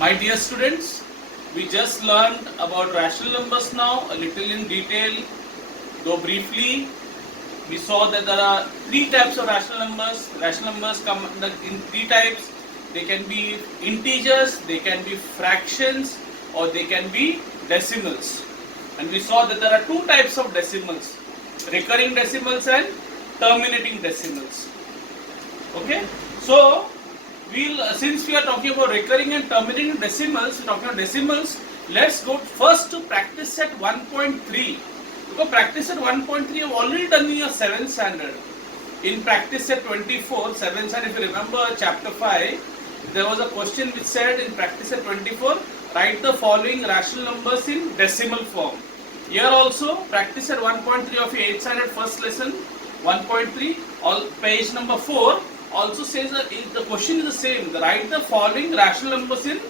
My dear students, we just learned about rational numbers now, a little in detail, though briefly. We saw that there are three types of rational numbers. Rational numbers come in three types. They can be integers, they can be fractions, or they can be decimals. And we saw that there are two types of decimals, recurring decimals and terminating decimals. Okay, so since we are talking about recurring and terminating decimals, let's go first to practice set 1.3. Because practice set 1.3 you have already done in your 7th standard. In practice set 24, 7th standard, if you remember chapter 5, there was a question which said in practice set 24, write the following rational numbers in decimal form. Here also, practice set 1.3 of your 8th standard first lesson, 1.3, page number 4, also says that the question is the same. Write the following rational numbers in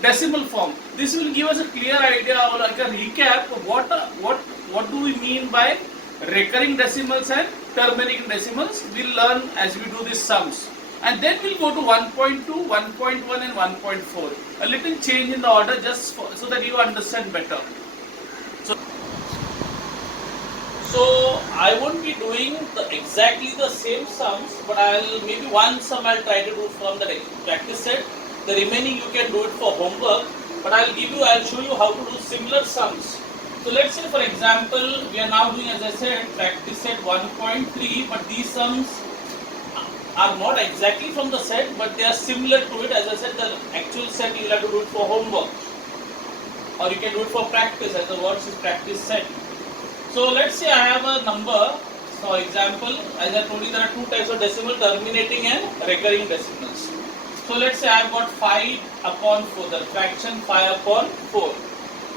decimal form. This will give us a clear idea or like a recap of what do we mean by recurring decimals and terminating decimals. We'll learn as we do these sums. And then we'll go to 1.2, 1.1 and 1.4. A little change in the order just so that you understand better. So I won't be doing exactly the same sums, but maybe one sum I'll try to do from the practice set. The remaining you can do it for homework, but I'll show you how to do similar sums. So let's say for example, we are now doing, as I said, practice set 1.3, but these sums are not exactly from the set, but they are similar to it. As I said, the actual set you will have to do it for homework, or you can do it for practice, as the word says practice set. So let's say I have a number. For example, as I told you, there are two types of decimal, terminating and recurring decimals. So let's say I have got 5 upon 4, the fraction 5 upon 4.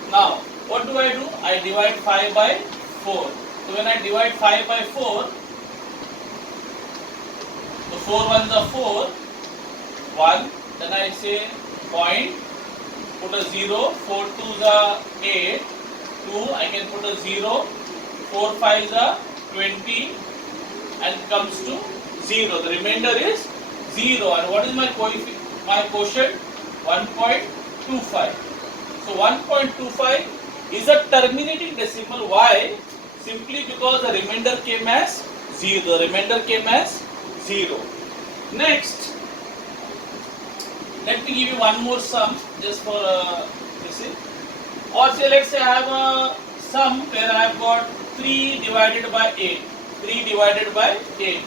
Now, what do? I divide 5 by 4. So when I divide 5 by 4, so 4 ones are 4, 1, then I say point, put a 0, 4 twos are 8, 2, I can put a 0, 4 fives are 20 and comes to 0. The remainder is 0. And what is my quotient? 1.25. So 1.25 is a terminating decimal. Why? Simply because the remainder came as 0. The remainder came as 0. Next, let me give you one more sum just for this. Or say, let's say I have a sum where I have got 3 divided by 8. 3 divided by 8.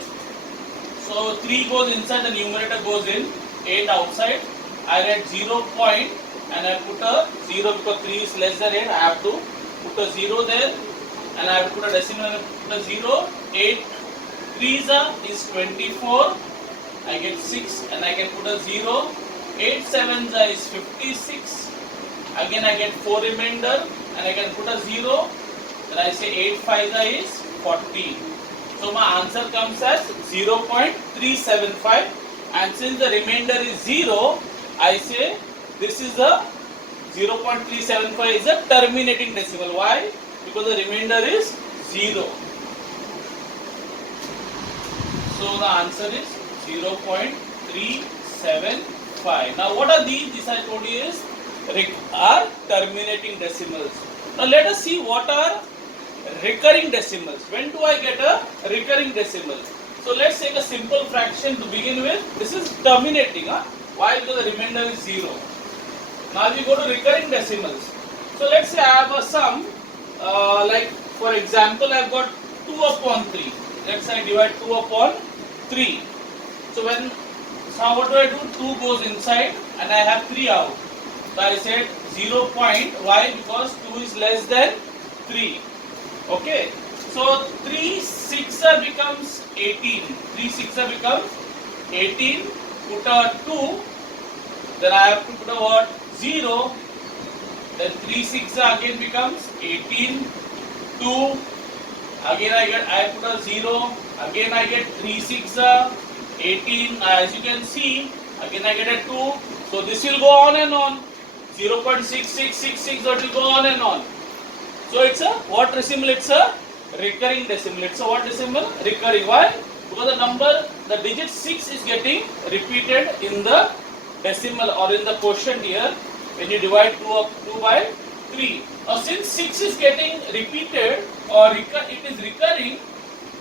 So 3 goes inside, the numerator goes in, 8 outside. I write 0 point and I put a 0 because 3 is less than 8. I have to put a 0 there and I have to put a decimal and put a 0. 8 3s is 24. I get 6 and I can put a 0. 8 7s is 56. Again I get 4 remainder and I can put a 0. Then I say 8 5s is 14. So my answer comes as 0.375, and since the remainder is 0, I say this is a 0.375 is a terminating decimal. Why? Because the remainder is 0. So the answer is 0.375. Now what are these? This I told you are terminating decimals. Now let us see what are recurring decimals. When do I get a recurring decimal? So let's take a simple fraction to begin with. This is terminating. Why? Because the remainder is 0. Now we go to recurring decimals. So let's say I have a sum, like for example I have got 2 upon 3. Let's say I divide 2 upon 3. So what do? 2 goes inside and I have 3 out. So I said 0 point. Why? Because 2 is less than 3. Okay. So 3 6 becomes 18. 3 6 becomes 18. Put a 2. Then I have to put a what? 0. Then 3 6 again becomes 18. 2. Again I put a 0. Again I get 3 6 18. As you can see, again I get a 2. So this will go on and on. 0.6666, that will go on and on. So it's a what decimal? It's a recurring decimal. It's a what decimal? Recurring. Why? Because the digit 6 is getting repeated in the decimal or in the quotient here. when you divide 2 by 3. Now since 6 is getting repeated or it is recurring,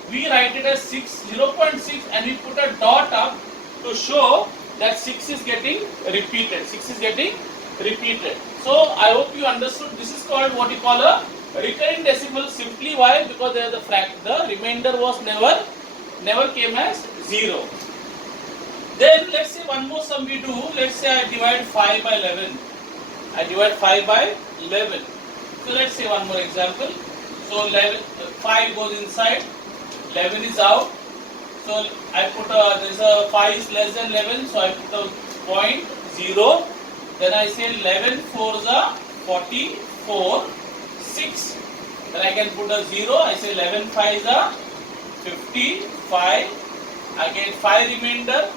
we write it as 0.6 and we put a dot up to show that 6 is getting repeated. 6 is getting repeated. So I hope you understood. This is called what you call a recurring decimal. Simply why? Because there the remainder was never came as 0. Then let's say one more sum we do. Let's say I divide 5 by 11. I divide 5 by 11. So let's say one more example. So 5 goes inside, 11 is out. So I put there's a 5 is less than 11, so I put a point 0. Then I say 11 4s are 44, 6. Then I can put a 0. I say 11 5s are 55. I get 5 remainder.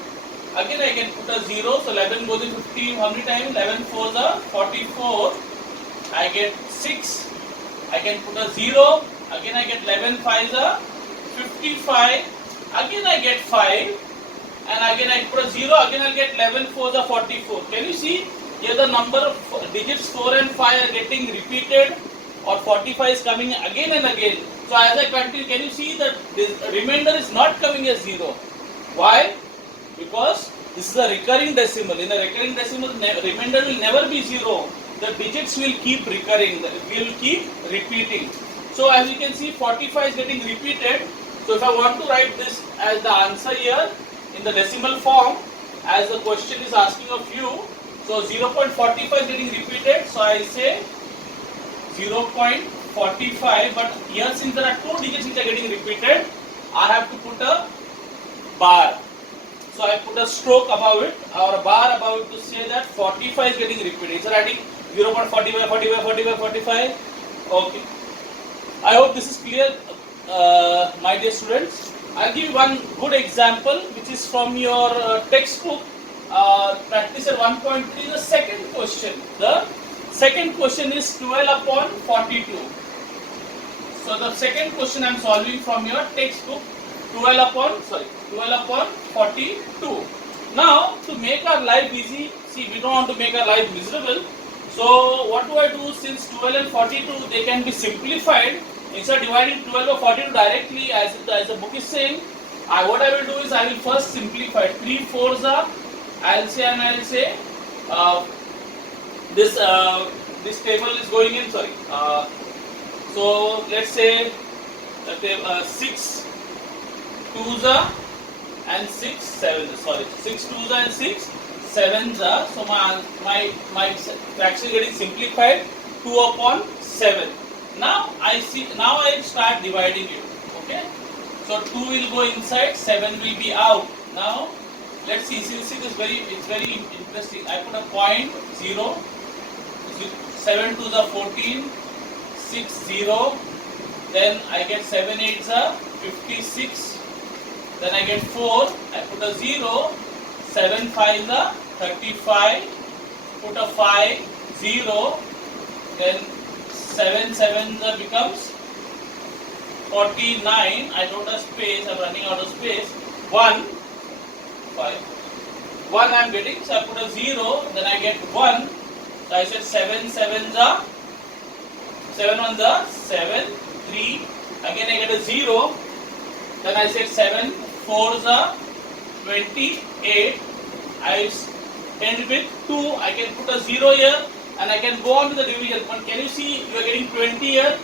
Again I can put a 0. So 11 goes in 50. How many times? 11 4s are 44. I get 6. I can put a 0. Again I get 11 5s are 55. Again I get 5. And again I put a 0. Again I get 11 4s are 44. Can you see? Here the number of digits 4 and 5 are getting repeated, or 45 is coming again and again. So as I continue, can you see that this remainder is not coming as 0? Why? Because this is a recurring decimal. In a recurring decimal, remainder will never be 0. The digits will keep recurring, will keep repeating. So as you can see, 45 is getting repeated. So if I want to write this as the answer here in the decimal form, as the question is asking of you, so 0.45 is getting repeated. So I say 0.45, but here since there are 2 digits which are getting repeated, I have to put a bar. So I put a stroke above it or a bar above it to say that 45 is getting repeated. So writing 0.45, 45, 45, 45. Okay. I hope this is clear, my dear students. I'll give you one good example which is from your textbook, practice at 1.3, the second question. The second question is 12 upon 42. So the second question I am solving from your textbook, 12 upon 42. Now to make our life easy, see we don't want to make our life miserable. So what do I do? Since 12 and 42 they can be simplified, instead of dividing 12 or 42 directly as the book is saying, what I will do is I will first simplify. 3 4s are, I'll say this table is going in, so let's say 6 2s are and 6 7s, 6 2s are and 6 7s are. So my fraction is getting simplified, 2 upon 7. Now I start dividing it. Okay, so 2 will go inside, 7 will be out. Now let's see. This it's very interesting. I put a point 0. 7 2s are 14, 6 0. Then I get 7 8s are 56. Then I get 4. I put a 0. 7 5s are 35. Put a 5 0. Then 7 7s becomes 49. I don't have space. I'm running out of space. 1 I am getting. So I put a 0. Then I get 1. So I said 7 7s are 7 1s are 7 3. Again I get a 0. Then I said 7 4s are 28. I end with 2. I can put a 0 here and I can go on to the division. But can you see you are getting 20 here?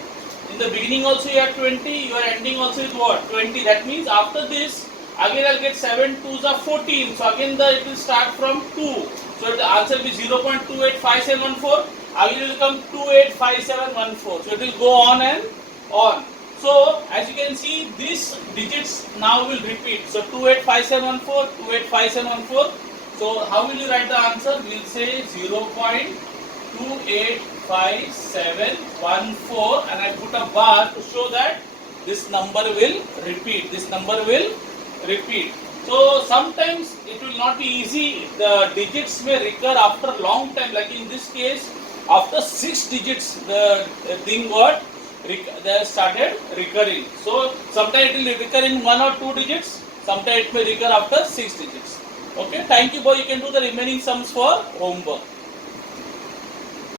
In the beginning also you are 20. You are ending also with what? 20. That means after this again I'll get 7 2s are 14. So again it will start from 2. So the answer will be 0.285714. Again it will come 285714. So it will go on and on. So as you can see, these digits now will repeat. So 285714, 285714. So how will you write the answer? We will say 0.285714 and I put a bar to show that this number will repeat. This number will repeat. So sometimes it will not be easy. The digits may recur after a long time. Like in this case, after 6 digits, the thing they started recurring. So sometimes it will recur in 1 or 2 digits. Sometimes it may recur after 6 digits. Okay. Thank you, boy. You can do the remaining sums for homework.